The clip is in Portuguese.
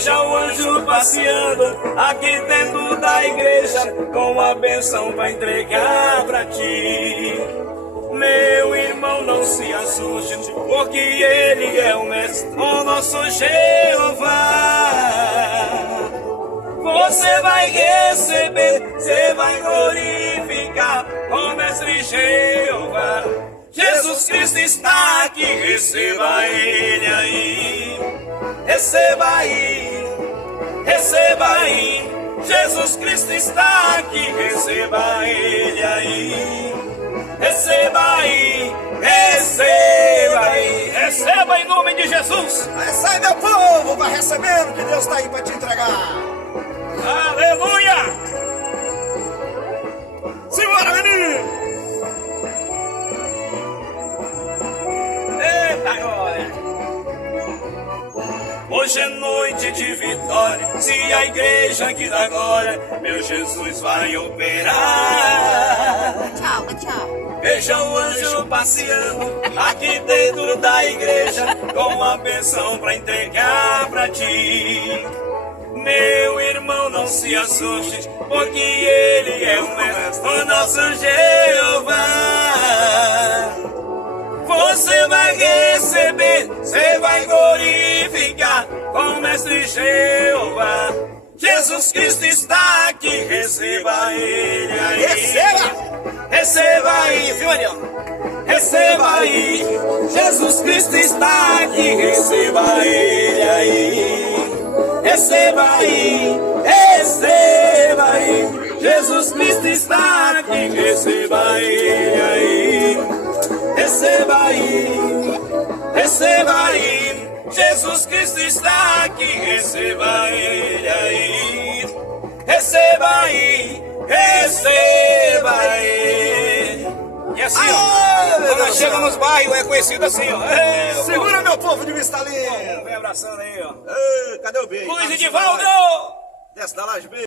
Veja o anjo passeando aqui dentro da igreja, com a bênção pra entregar pra ti. Meu irmão, não se assuste, porque ele é o mestre, o nosso Jeová. Você vai receber, você vai glorificar o mestre Jeová. Jesus Cristo está aqui, receba ele aí. Receba aí, receba aí. Jesus Cristo está aqui, receba ele aí. Receba aí, receba aí. Receba em nome de Jesus. Recebe, meu povo, vai recebendo que Deus está aí para te entregar. Aleluia. Simbora, menino. Eita glória. Hoje é noite de vitória, se a igreja aqui da glória, meu Jesus vai operar. Tchau, tchau. Veja o anjo passeando aqui dentro da igreja, com a bênção pra entregar pra ti. Meu irmão, não se assuste, porque ele é o mestre, o nosso Jeová. Você vai receber, você vai glorificar com o mestre Jeová. Jesus Cristo está aqui, receba ele aí. Receba! Receba aí, viu, Ariel? Receba aí. Jesus Cristo está aqui, receba ele aí. Receba aí, receba aí. Jesus Cristo está aqui, receba ele aí. Receba aí, receba aí. Jesus Cristo está aqui, receba ele aí. Receba aí, receba aí. E assim, ó, quando chega nos bairros é conhecido assim, ó. Segura, meu povo de Vista Alegre. Vem abraçando aí, ó. Cadê o beijo? Luiz Edivaldo! Desce da laje, beijo.